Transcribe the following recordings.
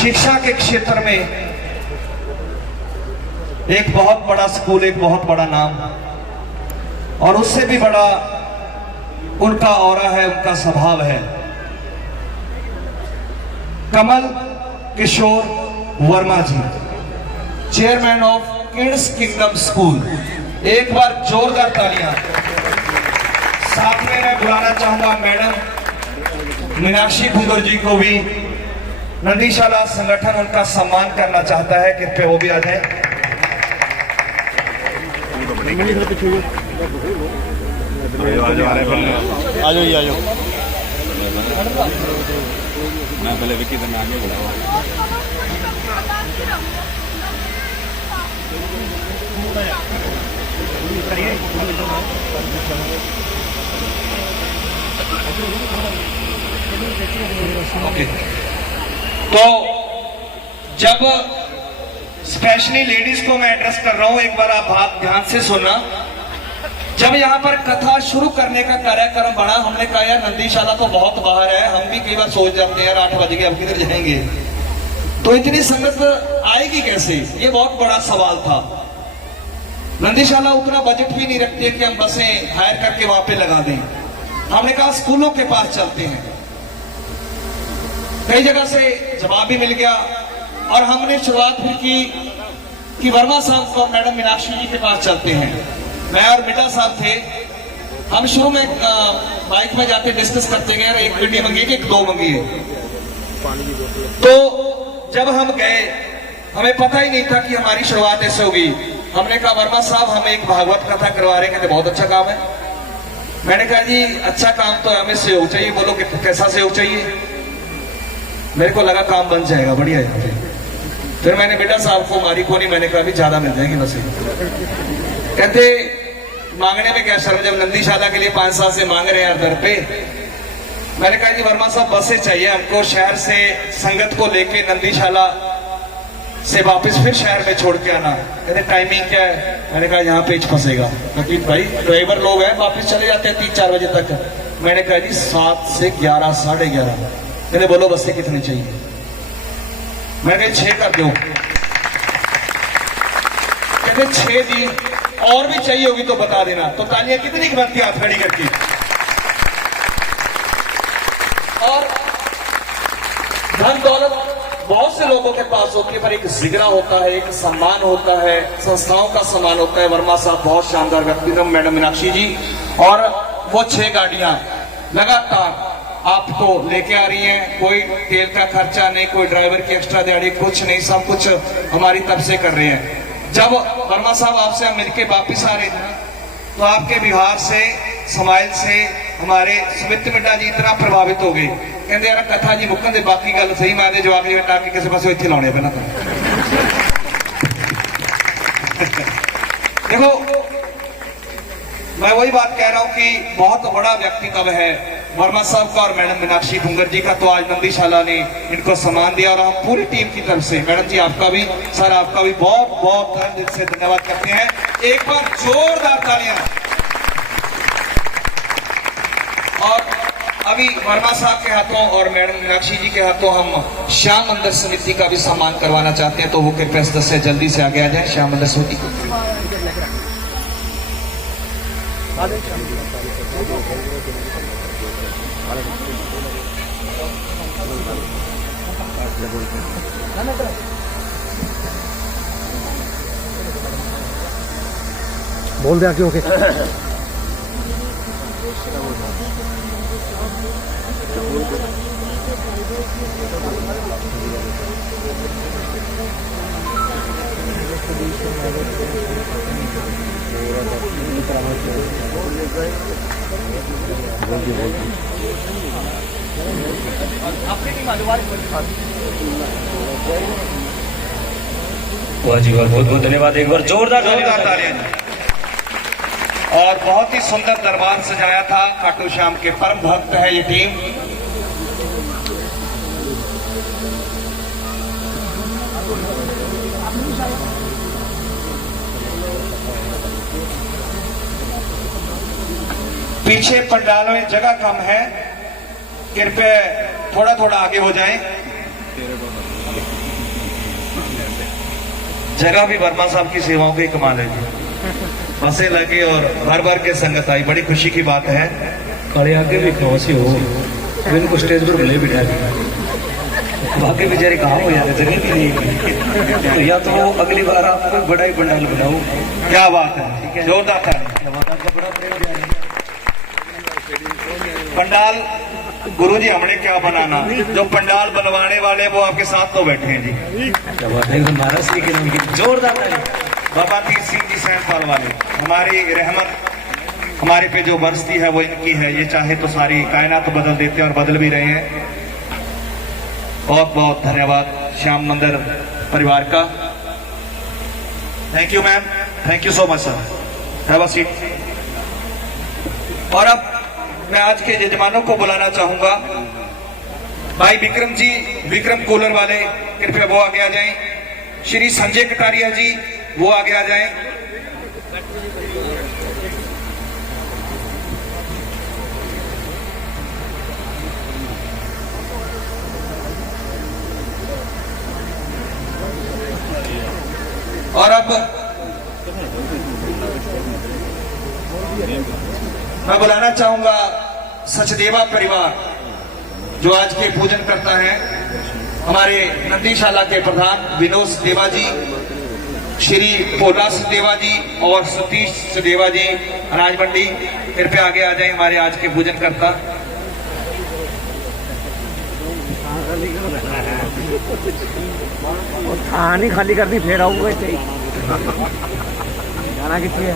शिक्षा के क्षेत्र में एक बहुत बड़ा स्कूल, एक बहुत बड़ा नाम, और उससे भी बड़ा उनका ऑरा है, उनका स्वभाव है। Kamal Kishore Verma ji, chairman of kids kingdom school. एक बार जोरदार तालियां। साथ में मैं बुलाना चाहूंगा मैडम मीनाक्षी भुंगर जी को भी। नंदीशाला संगठन उनका सम्मान करना चाहता है, कृपया वो भी आ जाए। आ जाओ। मैं पहले विक्की से आगे बुलाऊं। ओके, तो जब स्पेशली लेडीज को मैं एड्रेस कर रहा हूं, एक बार आप ध्यान से सुनना। जब यहाँ पर कथा शुरू करने का कार्यक्रम बढ़ा, हमने कहा यार नंदीशाला तो बहुत बाहर है, हम भी कई बार सोच जाते हैं यार 8 बज गए अब किधर जाएंगे, तो इतनी संगत आएगी कैसे, ये बहुत बड़ा सवाल था। नंदीशाला उतना बजट भी नहीं रखती है कि हम बसें हायर करके वहां पे लगा दें। हमने कहा स्कूलों के पास चलते हैं। कई जगह से जवाब भी मिल गया और हमने शुरुआत फिर की कि वर्मा साहब और मैडम मीनाक्षी जी के पास चलते हैं। मैं और बेटा साहब थे, हम शुरू में बाइक में जाते डिस्कस करते गए, एक वीडियो मंगी कि 2 मंगी है। तो जब हम गए हमें पता ही नहीं था कि हमारी शुरुआत ऐसे होगी। हमने कहा वर्मा साहब हम एक भागवत कथा करवा रहे हैं, कहते बहुत अच्छा काम है। मैंने कहा जी अच्छा काम तो हमें सहयोग चाहिए, बोलो कि कैसा सहयोग चाहिए। मेरे को लगा काम बन जाएगा, बढ़िया यहाँ पे। फिर मैंने बेटा साहब को मारी को नहीं, मैंने कहा भी ज्यादा मिल जाएंगे बस। कहते मांगने में क्या शर्म, जब नंदीशाला के लिए 5 साल से मांग रहे हैं दर पे। मैंने कहा जी वर्मा साहब बसें चाहिए हमको, शहर से संगत को लेके नंदीशाला से वापस फिर शहर में छोड़ के आना। कहते टाइमिंग क्या है, मैंने कहा यहाँ पे फंसेगा क्योंकि भाई ड्राइवर लोग हैं, वापस चले जाते हैं 3-4 बजे तक। मैंने कहा जी 7 से 11, 11:30। कहते बोलो बसें कितनी चाहिए। मैंने कहा 6 कर दो। कहते 6 दी, और भी चाहिए होगी तो बता देना। तो तालियां कितनी की बनती है हाथ खड़ी करके। और धन दौलत बहुत से लोगों के पास होती है, पर एक जिगरा होता है, एक सम्मान होता है, संस्थाओं का सम्मान होता है। वर्मा साहब बहुत शानदार व्यक्तित्व, मैडम मीनाक्षी जी, और वो 6 गाड़ियां लगातार आपको लेके आ रही हैं। कोई तेल का खर्चा नहीं, कोई ड्राइवर की एक्स्ट्रा दिहाड़ी, कुछ नहीं, सब कुछ हमारी तरफ से कर रहे हैं। जब वर्मा साहब आपसे हम मिलके वापिस आ रहे थे तो आपके व्यवहार से, स्माइल से हमारे सुमित मिड्डा जी इतना प्रभावित हो गए। कहते यार कथा जी मुक्कन दे, बाकी गल सही, मैं दे जवाब नहीं ताकि किसी पास इतने लाने पे ना। देखो मैं वही बात कह रहा हूं कि बहुत बड़ा व्यक्तित्व है वर्मा साहब का और मैडम मीनाक्षी भुंगर जी का। तो आज नंदीशाला ने इनको सम्मान दिया और हम पूरी टीम की तरफ से मैडम जी आपका भी, सर आपका भी बहुत बहुत तहे दिल से धन्यवाद करते हैं। एक बार जोरदार तालियां। और अभी वर्मा साहब के हाथों और मैडम मीनाक्षी जी के हाथों हम श्याम मंदिर समिति का भी सम्मान करवाना चाहते हैं, तो वो कृपया से जल्दी से आगे आ जाए। श्याम मंदिर समिति बोल दिया कि ओके। वाह जी वाह, बहुत बहुत धन्यवाद। एक बार जोरदार तालियां। और बहुत ही सुंदर दरबार सजाया था। खाटू श्याम के परम भक्त है ये टीम। पीछे पंडाल में जगह कम है, कृपया थोड़ा थोड़ा आगे हो जाएं। जगह भी वर्मा साहब की सेवाओं के कमाल है जी। बसें लगे और भर भर के संगत आई, बड़ी खुशी की बात है। काले आगे भी खौसी हो अब इनको स्टेज पर भले बिठा दिया, बाकी बेचारे कहाँ हो जाते, जगह भी नहीं। तो या तो वो अगली बार आपको बड़ा ही पंडाल बनाओ। क्या बात है, जोरदार था बड़ा प्रेम दिया है। पंडाल। गुरुजी हमने क्या बनाना, जो पंडाल बनवाने वाले वो आपके साथ तो बैठे हैं जी। क्या बात है, एकदम महाराज जी के नाम की जोरदार ताली। बाबा तीर सिंह जी सैनपाल वाले, हमारी रहमत हमारे पे जो बरसती है वो इनकी है। ये चाहे तो सारी कायनात तो बदल देते हैं और बदल भी रहे हैं। बहुत बहुत धन्यवाद श्याम मंदिर परिवार का। Thank you ma'am, thank you so much sir. Have a seat. और अब मैं आज के यजमानों को बुलाना चाहूंगा। भाई विक्रम जी, विक्रम कूलर वाले, कृपया वो आगे आ जाएं। श्री संजय कटारिया जी, वो आगे आ जाएं। और अब मैं बुलाना चाहूंगा सचदेवा परिवार, जो आज के पूजन करता है। हमारे नंदीशाला के प्रधान विनोद सचदेवा जी, श्री पोला सचदेवा जी और सतीश सचदेवा जी अनाज मंडी, कृपया आगे आ जाए हमारे आज के पूजन करता। कहानी खाली कर दी, फिर आऊंगा गाना कितनी है।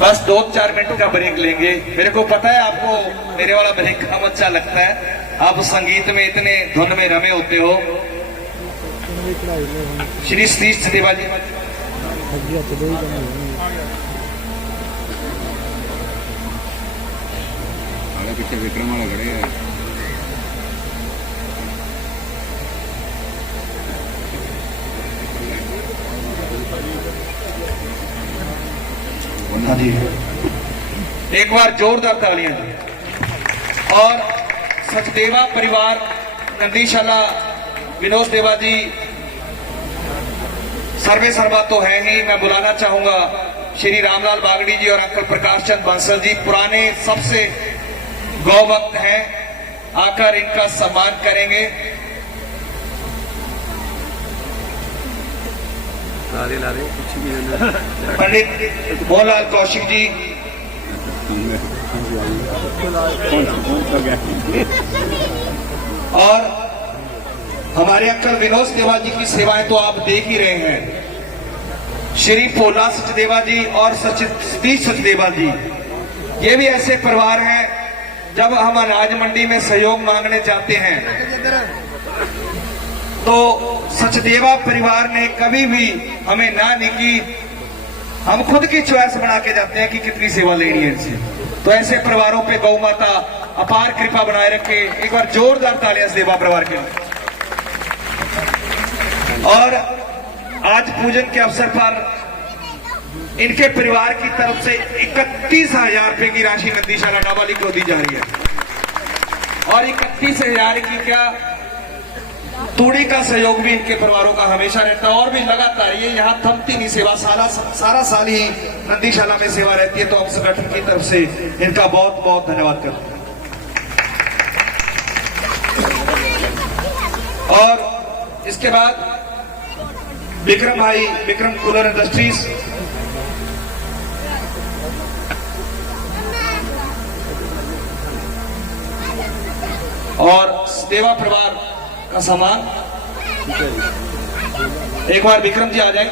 बस 2-4 मिनट का ब्रेक लेंगे। मेरे को पता है आपको मेरे वाला ब्रेक कम अच्छा लगता है, आप संगीत में इतने धुन में रमे होते हो। श्री सतीश सचदेवा जी, पीछे विक्रम वाला खड़े हैं। हाँ जी, एक बार जोरदार तालियां जी। और सचदेवा परिवार नंदीशाला विनोद देवा जी सर्वे सर्वा तो है ही। मैं बुलाना चाहूंगा श्री रामलाल बागड़ी जी और अंकल प्रकाश चंद बंसल जी, पुराने सबसे गौ भक्त हैं, आकर इनका सम्मान करेंगे। पंडित मोहनलाल कौशिक जी, और हमारे अंकल विनोद सचदेवा जी की सेवाएं तो आप देख ही रहे हैं। श्री पोला सचदेवा जी और सतीश सचदेवा जी, ये भी ऐसे परिवार हैं, जब हम अनाज मंडी में सहयोग मांगने जाते हैं तो सचदेवा परिवार ने कभी भी हमें ना नहीं की। हम खुद की चॉइस बना के जाते हैं कि कितनी सेवा लेनी है इनसे। तो ऐसे परिवारों पे गौ माता अपार कृपा बनाए रखे। एक बार जोरदार तालियां सचदेवा परिवार के लिए। और आज पूजन के अवसर पर इनके परिवार की तरफ से 31,000 रुपए की राशि नंदीशाला नाबालिग को दी जा रही है। और 31,000 की क्या, तूड़ी का सहयोग भी इनके परिवारों का हमेशा रहता है। और भी लगातार ये यहाँ थमती नहीं सेवा, सारा साल ही नंदीशाला में सेवा रहती है। तो हम संगठन की तरफ से इनका बहुत बहुत धन्यवाद करते हैं। और इसके बाद विक्रम भाई, विक्रम कूलर इंडस्ट्रीज, और सचदेवा परिवार का सामान। एक बार विक्रम जी आ जाए।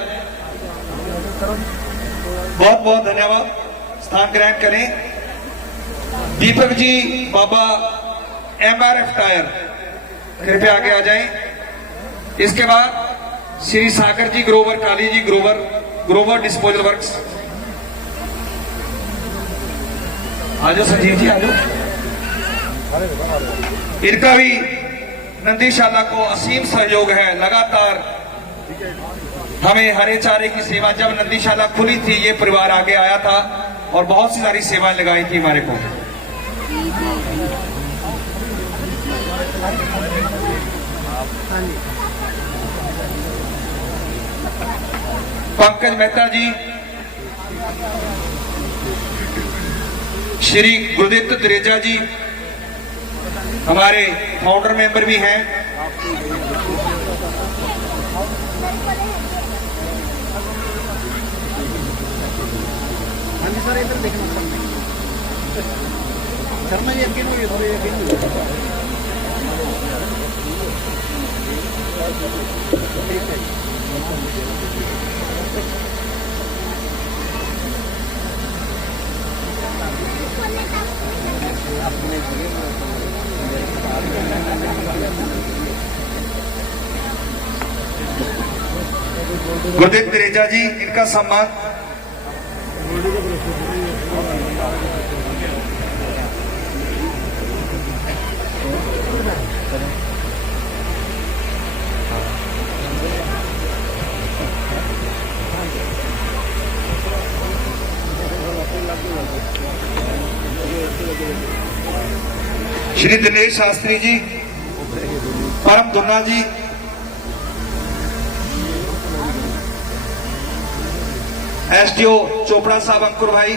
बहुत बहुत धन्यवाद, स्थान ग्रहण करें। दीपक जी बाबा MRF टायर, कृपया आगे आ जाएं। इसके बाद श्री सागर जी ग्रोवर, काली जी ग्रोवर डिस्पोजल वर्क्स, आजो संजीव जी आजो। इनका भी नंदीशाला को असीम सहयोग है। लगातार हमें हरे चारे की सेवा, जब नंदीशाला खुली थी ये परिवार आगे आया था और बहुत सी सारी सेवाएं लगाई थी हमारे को। पंकज मेहता जी, श्री गुरदीप द्रेजा जी हमारे फाउंडर मेंबर भी हैं। सर इधर देखना शर्मा जी अगेन हुई थोड़ी गुरदीप द्रेजा जी, इनका सम्मान। श्री दिनेश शास्त्री जी, परम दुन्ना जी, एसडीओ चोपड़ा साहब अंकुर भाई,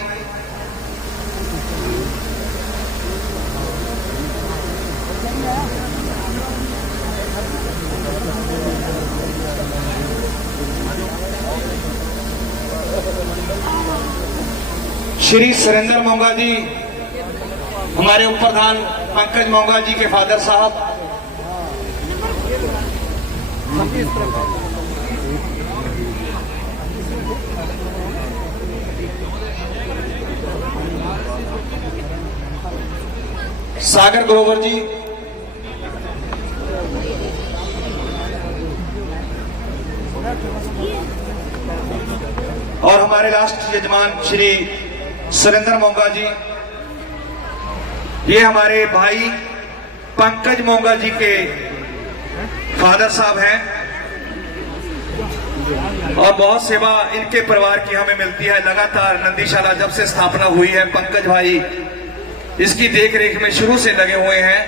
श्री सुरेंद्र मोंगा जी, हमारे उप प्रधान पंकज मोंगा जी के फादर साहब, सागर ग्रोवर जी, और हमारे राष्ट्र यजमान श्री सुरेंद्र मोंगा जी। ये हमारे भाई पंकज मोंगा जी के फादर साहब हैं और बहुत सेवा इनके परिवार की हमें मिलती है लगातार। नंदीशाला जब से स्थापना हुई है, पंकज भाई इसकी देखरेख में शुरू से लगे हुए हैं।